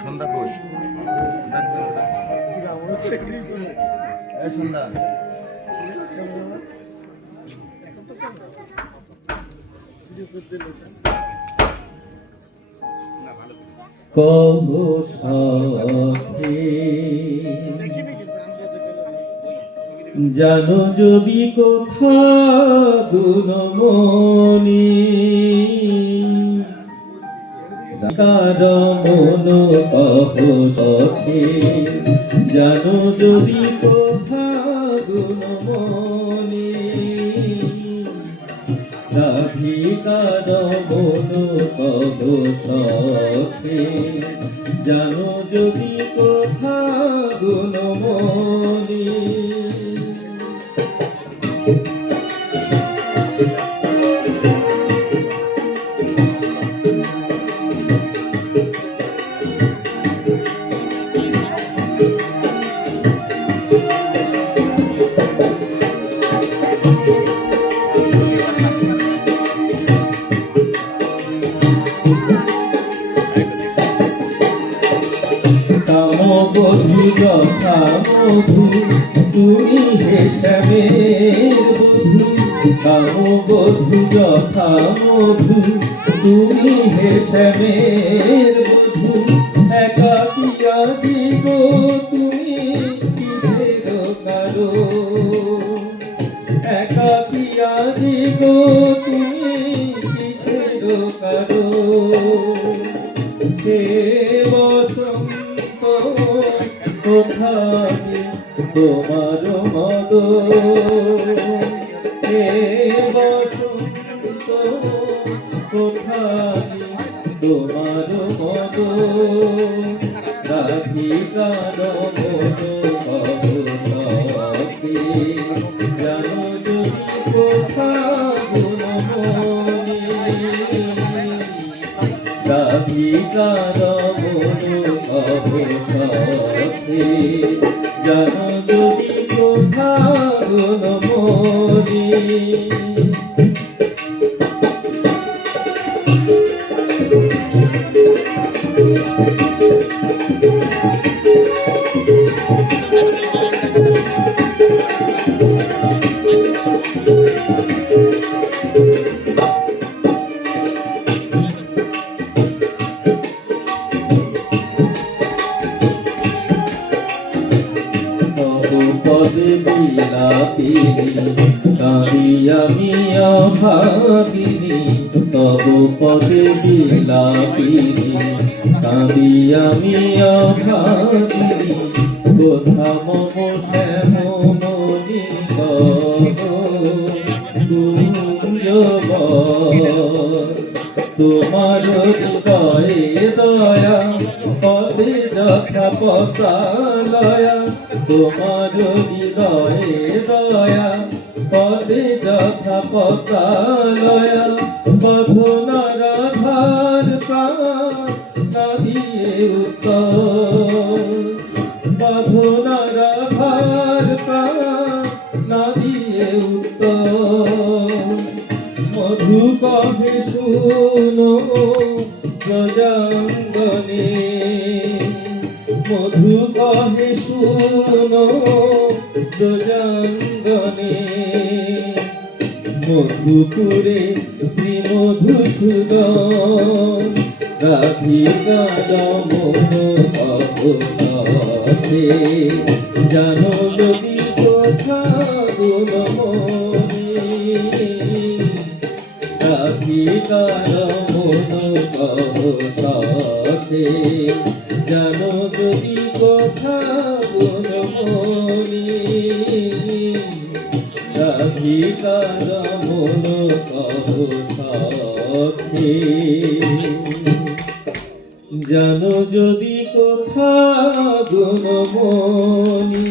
সন্ধ্যা কই সন্ধ্যা কহ সাথে জানো যদি কোথা গুণমণি কার মন কহ সখে জানো যদি কোথা গুণমণি রাধিকার মন কহ সখে জানো যদি কোথা গুণমণি কামবধূ যথা মধু তুমি হে শ্যামের বধূ কামবধূ যথা মধু তুমি হে শ্যামের বধূ একাকিয়া দিগো তুমি কিসের কারো একাকিয়া দিগো তুমি কিসের কারো হে বসন্ত কোথায় তোমার মদ হে বসন্ত কোথায় তোমার মদ রাধিকার মন কহ সখে জানো যদি কোথা গুণমণি রাধিকার মন কহ সখে জানো যদি কোথা গুণমণি পদে বিলাপিনী কাঁদি আমি অভাগিনী তব পদে বিলাপিনী কাঁদি আমি অভাগিনী কোথা মম শ্যামমণি কুঞ্জব তোমার হৃদয়ে দয়া পদে যথা পতালয়া তোমার হৃদয়ে দয়া পদে যথা পতালয়া বধূ রাধার প্রাণ না দিয়ে উত্তর বধূ রাধার প্রাণ না দিয়ে উত্তর মধু কহে শুনো ব্রজাঙ্গনে মধু কহে শুনো ব্রজাঙ্গনে মধুপুরে শ্রী মধুসূদন রাধিকার মন কহ সখে জানো যদি কোথা গুণমণি রাধিকার মন কহ সখে জানো যদি কোথা গুণমণি রাধিকার মন কহ সখে জানো যদি কোথা গুণমণি।